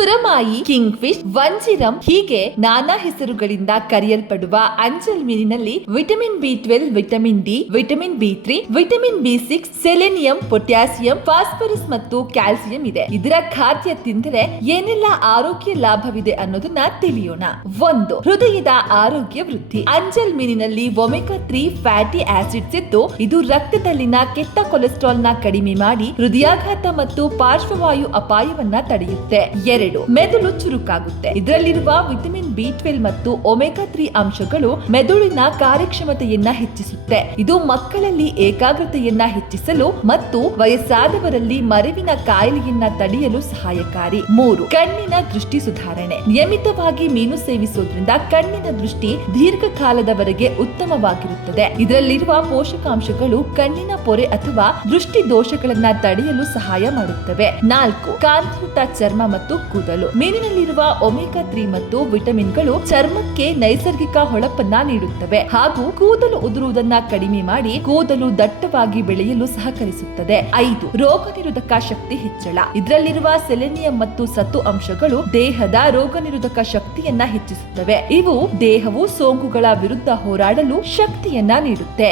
ಸುರಮಾಯಿ king fish ವಂಜಿರಂ ಹೀಗೆ ನಾನಾ ಹೆಸರುಗಳಿಂದ ಕರೆಯಲ್ಪಡುವ ಅಂಜಲ್ ಮೀನಿನಲ್ಲಿ vitamin B twelve vitamin D, vitamin B three vitamin B six selenium, potassium, phosphorus ಮತ್ತು ಕ್ಯಾಲ್ಸಿಯಂ ಇದೆ. ಇದರ ಖಾದ್ಯ ತಿಂದರೆ ಏನೆಲ್ಲ ಆರೋಗ್ಯ ಲಾಭವಿದೆ ಅನ್ನೋದನ್ನ ತಿಳಿಯೋಣ. ಒಂದು, ಹೃದಯದ ಆರೋಗ್ಯ ವೃದ್ಧಿ. ಅಂಜಲ್ ಮೀನಿನಲ್ಲಿ ಒಮೆಗಾ ತ್ರೀ ಫ್ಯಾಟಿ ಆಸಿಡ್ಸ್ ಇದ್ದು, ಇದು ರಕ್ತದಲ್ಲಿನ ಕೆಟ್ಟ ಕೊಲೆಸ್ಟ್ರಾಲ್ನ ಕಡಿಮೆ ಮಾಡಿ ಹೃದಯಾಘಾತ ಮತ್ತು ಪಾರ್ಶ್ವವಾಯು ಅಪಾಯವನ್ನ ತಡೆಯುತ್ತೆ. ಎರಡು ಮೆದುಳು ಚುರುಕಾಗುತ್ತೆ. ಇದರಲ್ಲಿರುವ ವಿಟಮಿನ್ ಬಿ ಟ್ವೆಲ್ ಮತ್ತು ಒಮೆಗಾ ತ್ರೀ ಅಂಶಗಳು ಮೆದುಳಿನ ಕಾರ್ಯಕ್ಷಮತೆಯನ್ನ ಹೆಚ್ಚಿಸುತ್ತೆ. ಇದು ಮಕ್ಕಳಲ್ಲಿ ಏಕಾಗ್ರತೆಯನ್ನ ಹೆಚ್ಚಿಸಲು ಮತ್ತು ವಯಸ್ಸಾದವರಲ್ಲಿ ಮರವಿನ ಕಾಯಿಲೆಯನ್ನ ತಡೆಯಲು ಸಹಾಯಕಾರಿ. ಮೂರು, ಕಣ್ಣಿನ ದೃಷ್ಟಿ ಸುಧಾರಣೆ. ನಿಯಮಿತವಾಗಿ ಮೀನು ಸೇವಿಸೋದ್ರಿಂದ ಕಣ್ಣಿನ ದೃಷ್ಟಿ ದೀರ್ಘಕಾಲದವರೆಗೆ ಉತ್ತಮವಾಗಿರುತ್ತದೆ. ಇದರಲ್ಲಿರುವ ಪೋಷಕಾಂಶಗಳು ಕಣ್ಣಿನ ಪೊರೆ ಅಥವಾ ದೃಷ್ಟಿ ದೋಷಗಳನ್ನ ತಡೆಯಲು ಸಹಾಯ ಮಾಡುತ್ತವೆ. ನಾಲ್ಕು ಕಾಂತಿಯುತ ಚರ್ಮ ಮತ್ತು ಕೂದಲು. ಮೀನಿನಲ್ಲಿರುವ ಒಮೆಗಾ ತ್ರೀ ಮತ್ತು ವಿಟಮಿನ್ಗಳು ಚರ್ಮಕ್ಕೆ ನೈಸರ್ಗಿಕ ಹೊಳಪನ್ನ ನೀಡುತ್ತವೆ ಹಾಗೂ ಕೂದಲು ಉದುರುವುದನ್ನ ಕಡಿಮೆ ಮಾಡಿ ಕೂದಲು ದಟ್ಟವಾಗಿ ಬೆಳೆಯಲು ಸಹಕರಿಸುತ್ತದೆ. ಐದು ರೋಗ ನಿರೋಧಕ ಶಕ್ತಿ ಹೆಚ್ಚಳ. ಇದರಲ್ಲಿರುವ ಸೆಲೆನಿಯಂ ಮತ್ತು ಸತ್ತು ಅಂಶಗಳು ದೇಹದ ರೋಗ ನಿರೋಧಕ ಶಕ್ತಿಯನ್ನ ಹೆಚ್ಚಿಸುತ್ತವೆ. ಇವು ದೇಹವು ಸೋಂಕುಗಳ ವಿರುದ್ಧ ಹೋರಾಡಲು ಶಕ್ತಿಯನ್ನ ನೀಡುತ್ತೆ.